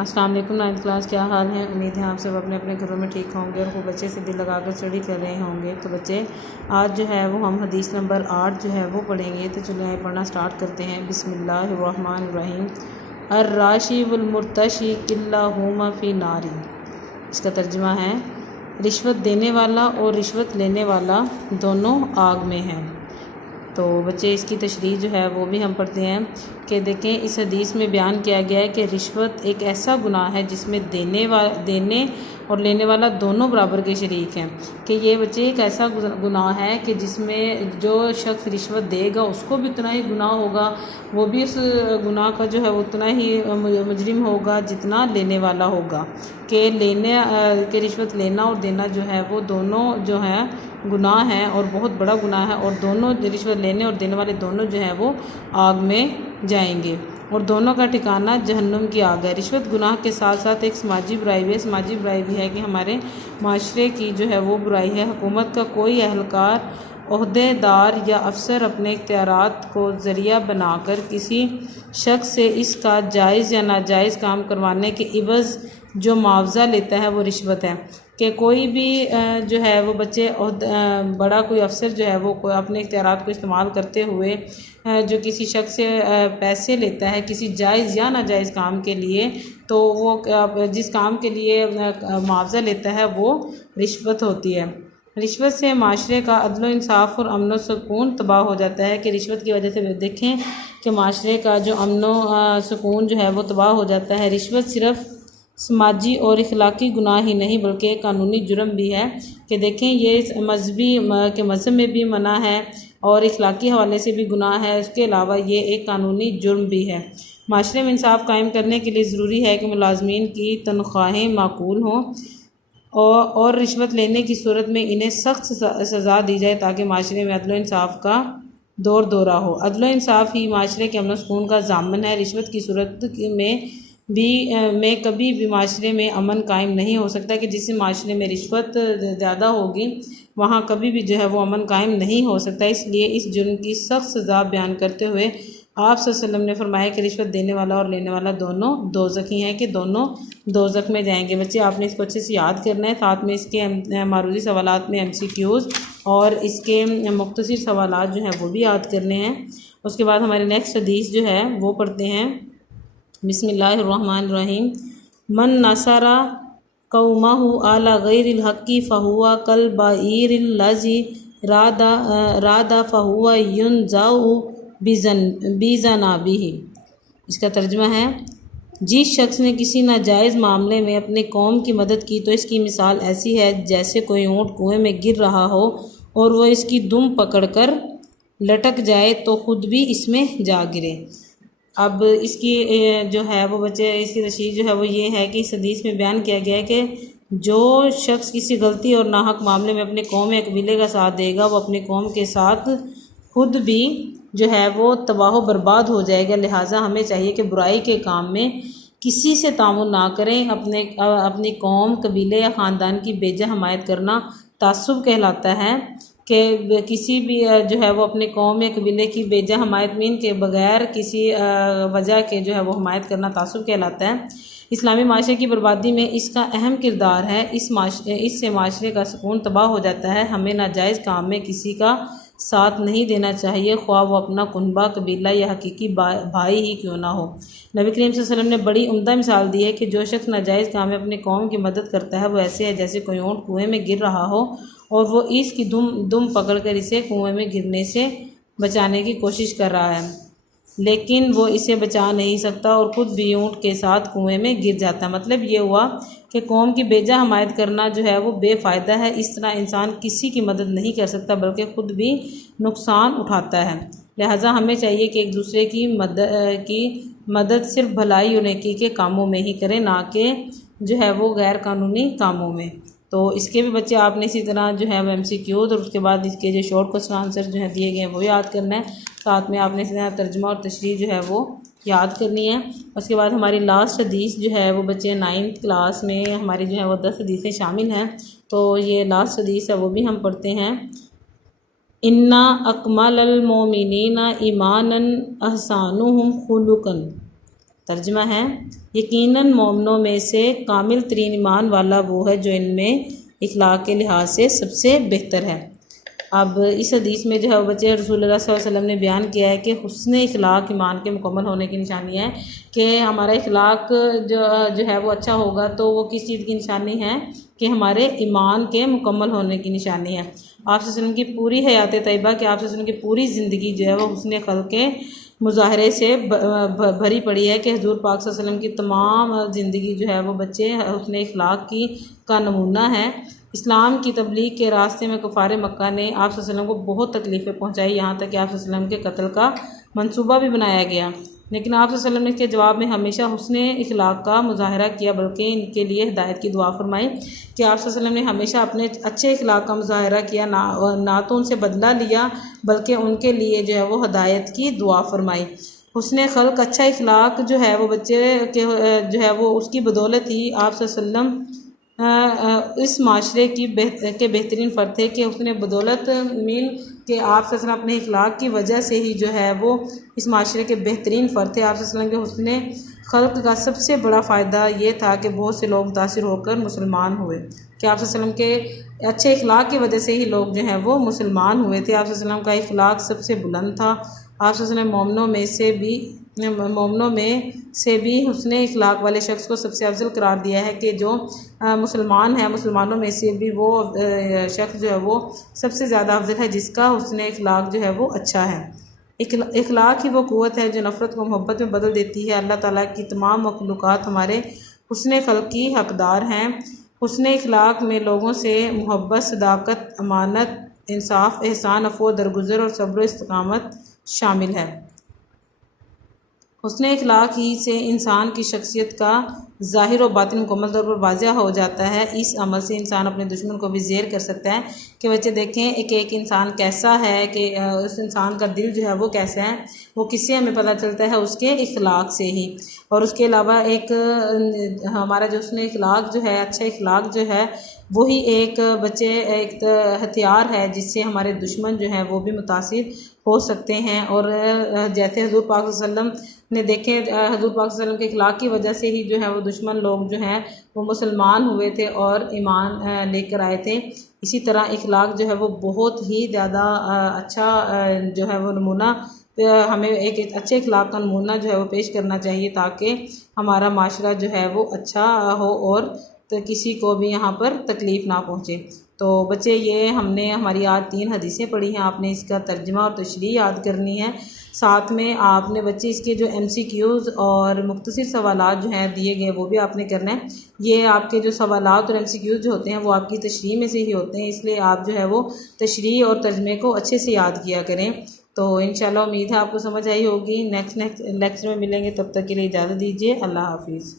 अस्सलाम वालेकुम। 9th class, क्या हाल है? उम्मीद है आप सब अपने अपने घरों में ठीक होंगे और खूब बच्चे से दिल लगाकर स्टडी कर रहे होंगे। तो बच्चे आज जो है वो हम हदीस नंबर 8 जो है वो पढ़ेंगे। तो चलिए आइए पढ़ना स्टार्ट करते हैं। बिस्मिल्लाहिर्रहमानिर्रहीम। अर्राशी वल मुर्तशी किल्लाहुमा फ़ी नारी। इसका तर्जुमा है, रिश्वत देने वाला और रिश्वत लेने वाला दोनों आग में हैं। तो बच्चे इसकी तशरीह जो है वो भी हम पढ़ते हैं कि देखें, इस हदीस में बयान किया गया है कि रिश्वत एक ऐसा गुनाह है जिसमें देने और लेने वाला दोनों बराबर के शरीक हैं। कि ये बच्चे एक ऐसा गुनाह है कि जिसमें जो शख्स रिश्वत देगा उसको भी उतना ही गुनाह होगा, वो भी उस गुनाह का जो है उतना ही मुजरिम होगा जितना लेने वाला होगा। कि रिश्वत लेना और देना जो है वो दोनों जो है गुनाह है और बहुत बड़ा गुनाह है, और दोनों रिश्वत लेने और देने वाले दोनों जो है वो आग में जाएंगे और दोनों का ठिकाना जहन्नुम की आग है। रिश्वत गुनाह के साथ साथ एक समाजी बुराई भी है। समाजी बुराई भी है कि हमारे माशरे की जो है वो बुराई है। हुकूमत का कोई अहलकार, ओहदेदार या अफसर अपने इख्तियारात को ज़रिया बनाकर किसी शख्स से इसका जायज़ या नाजायज़ काम करवाने के इवज़ जो मुआवजा लेता है वो रिश्वत है। कि कोई भी जो है वो बच्चे बड़ा कोई अफसर जो है वो अपने इख्तियारात को इस्तेमाल करते हुए जो किसी शख्स से पैसे लेता है किसी जायज़ या नाजायज़ काम के लिए, तो वो जिस काम के लिए मुआवजा लेता है वो रिश्वत होती है। रिश्वत से माशरे का अदल व इंसाफ और अमन व सुकून तबाह हो जाता है। कि रिश्वत की वजह से देखें कि माशरे का जो अमन व सुकून जो है वो तबाह हो जाता है। रिश्वत सिर्फ़ समाजी और इखलाकी गुनाह ही नहीं बल्कि एक कानूनी जुर्म भी है। कि देखें, ये मज़हब में भी मना है और इखलाकी हवाले से भी गुनाह है। उसके अलावा ये एक कानूनी जुर्म भी है। माशरे में इंसाफ कायम करने के लिए ज़रूरी है कि मुलाजमीन की तनख्वाहें माकूल हों और रिश्वत लेने की सूरत में इन्हें सख्त सज़ा दी जाए ताकि माशरे में अदल व इंसाफ का दौरा हो। अदल व इंसाफ ही माशरे के अमन सुकून का ज़ामन है। रिश्वत की सूरत में कभी भी माशरे में अमन कायम नहीं हो सकता। कि जिस माशरे में रिश्वत ज़्यादा होगी वहाँ कभी भी जो है वो अमन कायम नहीं हो सकता। इसलिए इस जुर्म की सख्त सज़ा बयान करते हुए आप सल्लल्लाहु अलैहि वसल्लम ने फरमाया कि रिश्वत देने वाला और लेने वाला दोनों दोज़खी हैं, कि दोनों दोज़ख में जाएंगे। बच्चे आपने इसको अच्छे से याद करना है। साथ में इसके मारूजी सवालात में MCQs और इसके मुख्तसर सवालात जो हैं वो भी याद करने हैं। उसके बाद हमारे नेक्स्ट हदीस जो है वो पढ़ते हैं। बिस्मिल्लाहिर्रहमानिर्रहीम। मन नसरा कौमहु अला गैरिल हक़्क़ि फ़हुवा कल बाइरिल लज़ी रादा फ़हुवा युनज़उ बिज़नाबिही। इसका तर्जुमा है, जिस शख्स ने किसी नाजायज़ मामले में अपने कौम की मदद की तो इसकी मिसाल ऐसी है जैसे कोई ऊँट कुएं में गिर रहा हो और वह इसकी दुम पकड़कर लटक जाए तो खुद भी इसमें जा गिरे। अब इसकी जो है वो बच्चे इसकी तशरीह जो है वो ये है कि इस हदीस में बयान किया गया है कि जो शख्स किसी गलती और नाहक मामले में अपने कौम या कबीले का साथ देगा वो अपने कौम के साथ खुद भी जो है वो तबाह बर्बाद हो जाएगा। लिहाजा हमें चाहिए कि बुराई के काम में किसी से तामुल ना करें। अपनी कौम, कबीले या ख़ानदान की बेजा हमायत करना तासुब कहलाता है। कि किसी भी जो है वो अपने कौम या कबीले की बेजा हमायत मीन के बगैर किसी वजह के जो है वो हमायत करना तासुब कहलाता है। इस्लामी माशरे की बर्बादी में इसका अहम किरदार है। इससे माशरे का सुकून तबाह हो जाता है। हमें नाजायज़ काम में किसी का साथ नहीं देना चाहिए, ख्वाह वो अपना कुनबा, कबीला या हकीकी भाई ही क्यों ना हो। नबी करीम सल्लल्लाहु अलैहि वसल्लम ने बड़ी उम्दा मिसाल दी है कि जो शख्स नाजायज़ काम में अपने कौम की मदद करता है वो ऐसे है जैसे कोई ऊँट कुएं में गिर रहा हो और वो इसकी दुम पकड़कर इसे कुएं में गिरने से बचाने की कोशिश कर रहा है, लेकिन वो इसे बचा नहीं सकता और ख़ुद भी ऊँट के साथ कुएं में गिर जाता है। मतलब ये हुआ कि कौम की बेजा हमायत करना जो है वो बेफ़ायदा है। इस तरह इंसान किसी की मदद नहीं कर सकता बल्कि ख़ुद भी नुकसान उठाता है। लिहाजा हमें चाहिए कि एक दूसरे की मदद सिर्फ भलाई और नेकी के कामों में ही करें, ना कि जो है वो गैर कानूनी कामों में। तो इसके भी बच्चे आपने इसी तरह जो है वो MCQs और उसके बाद इसके जो शॉर्ट क्वेश्चन आंसर जो है दिए गए हैं वो याद करना है। साथ में आपने इसी तरह तर्जुमा और तशरीह जो है वो याद करनी है। उसके बाद हमारी लास्ट हदीस जो है वो बच्चे 9th क्लास में हमारी जो है वो 10 हदीसें शामिल हैं। तो ये लास्ट हदीस है वो भी हम पढ़ते हैं। इन्ना अकमलल मोमिनीना ईमानन अहसानुहुम खुलुकन। तर्जुमा है, यकीनन मोमिनों में से कामिल तरीन ईमान वाला वो है जो इनमें इखलाक के लिहाज से सबसे बेहतर है। अब इस हदीस में जो है बच्चे रसूलुल्लाह सल्लल्लाहु अलैहि वसल्लम ने बयान किया है कि हुस्न इखलाक ईमान के मुकम्मल होने की निशानी है कि हमारा इखलाक जो है वो अच्छा होगा। तो वो किस चीज़ की निशानी है कि हमारे ईमान के मुकम्मल होने की निशानी है। आप वसल्लम की पूरी हयात तैयबा कि आप वसल्लम की पूरी ज़िंदगी जो है वो हुस्न खल्क़ के मुज़ाहरे से भरी पड़ी है कि हजूर पाक सल्लल्लाहु अलैहि वसल्लम की तमाम ज़िंदगी जो है वो बच्चे हुस्न इखलाक की का नमूना है। इस्लाम की तबलीग के रास्ते में कुफ़ार मक्का ने आप सल्लल्लाहु अलैहि वसल्लम को बहुत तकलीफ़ें पहुँचाई, यहाँ तक कि आप सल्लल्लाहु अलैहि वसल्लम के कत्ल का मंसूबा भी बनाया गया। लेकिन आप सल्लल्लाहु अलैहि वसल्लम ने इसके जवाब में हमेशा हुस्न इखलाक का मुज़ाहरा किया, बल्कि इनके लिए हिदायत की दुआ फरमाई कि आप सल्लल्लाहु अलैहि वसल्लम ने हमेशा अपने अच्छे इखलाक का मुज़ाहरा किया, ना तो उनसे बदला लिया बल्कि उनके लिए जो है वो हिदायत की दुआ फरमाई। हुस्न खल्क़ अच्छा इखलाक जो है वो बच्चे के जो है वो उसकी बदौलत ही आप सल्लल्लाहु अलैहि वसल्लम इस माशरे की के बेहतरीन फ़र्द थे कि उसने बदौलत मीन कि आप सल्लल्लाहु अलैहि वसल्लम अपने इखलाक की वजह से ही जो है वो इस माशरे के बेहतरीन फ़र्द थे। आप सल्लल्लाहु अलैहि वसल्लम के हुस्न खल्क़ का सबसे बड़ा फ़ायदा ये था कि बहुत से लोग मुतासिर होकर मुसलमान हुए, कि आप सल्लल्लाहु अलैहि वसल्लम के अच्छे इखलाक की वजह से ही लोग जो हैं वो मुसलमान हुए थे। आप सल्लल्लाहु अलैहि वसल्लम का इखलाक सबसे बुलंद था। आप सल्लल्लाहु अलैहि वसल्लम मोमिनों में से भी हुस्न इखलाक वाले शख्स को सबसे अफजल करार दिया है कि जो मुसलमान है, मुसलमानों में से भी वो शख्स जो है वो सबसे ज़्यादा अफजल है जिसका हुस्न इखलाक जो है वो अच्छा है। इखलाक ही वो क़ुव्वत है जो नफ़रत को मोहब्बत में बदल देती है। अल्लाह ताला की तमाम मखलूक़ात हमारे हुस्न खल्क़ की हक़दार हैं। हुस्न इखलाक में लोगों से मोहब्बत, सदाकत, अमानत, इंसाफ़, एहसान, अफ़्व, दरगुज़र और सब्र इस्तिक़ामत शामिल है। हुस्न इखलाक ही से इंसान की शख्सियत का ज़ाहिर और बातिन मुकम्मल तौर पर वाज़ेह हो जाता है। इस अमल से इंसान अपने दुश्मन को भी ज़ेर कर सकता है कि बच्चे देखें एक इंसान कैसा है, कि उस इंसान का दिल जो है वो कैसा है, वो किससे हमें पता चलता है, उसके इखलाक से ही। और उसके अलावा एक हमारा जो हुस्न इखलाक जो है, अच्छा इखलाक जो है वही एक बच्चे एक हथियार है जिससे हमारे दुश्मन जो हैं वो भी मुतासिर हो सकते हैं। और जैसे हजूर पाक वसल्लम ने देखे, हजूर पाक वसल्लम के इखलाक की वजह से ही जो है वो दुश्मन लोग जो हैं वो मुसलमान हुए थे और ईमान लेकर आए थे। इसी तरह इखलाक जो है वो बहुत ही ज़्यादा अच्छा जो है वो नमूना, हमें एक अच्छे इखलाक का नमूना जो है वो पेश करना चाहिए ताकि हमारा माशरा जो है वो अच्छा हो और तो किसी को भी यहाँ पर तकलीफ़ ना पहुँचे। तो बच्चे ये हमने हमारी आज 3 हदीसें पढ़ी हैं, आपने इसका तर्जुमा और तशरीह याद करनी है। साथ में आपने बच्चे इसके जो MCQs और मुख्तसर सवालात जो हैं दिए गए वो भी आपने करना है। ये आपके जो सवालात और MCQs जो होते हैं वो आपकी तशरीह में से ही होते हैं, इसलिए आप जो है वो तशरीह और तर्जुमे को अच्छे से याद किया करें। तो इंशाल्लाह उम्मीद है आपको समझ आई होगी। नेक्स्ट लेक्चर में मिलेंगे, तब तक के लिए इजाज़त दीजिए। अल्लाह हाफिज़।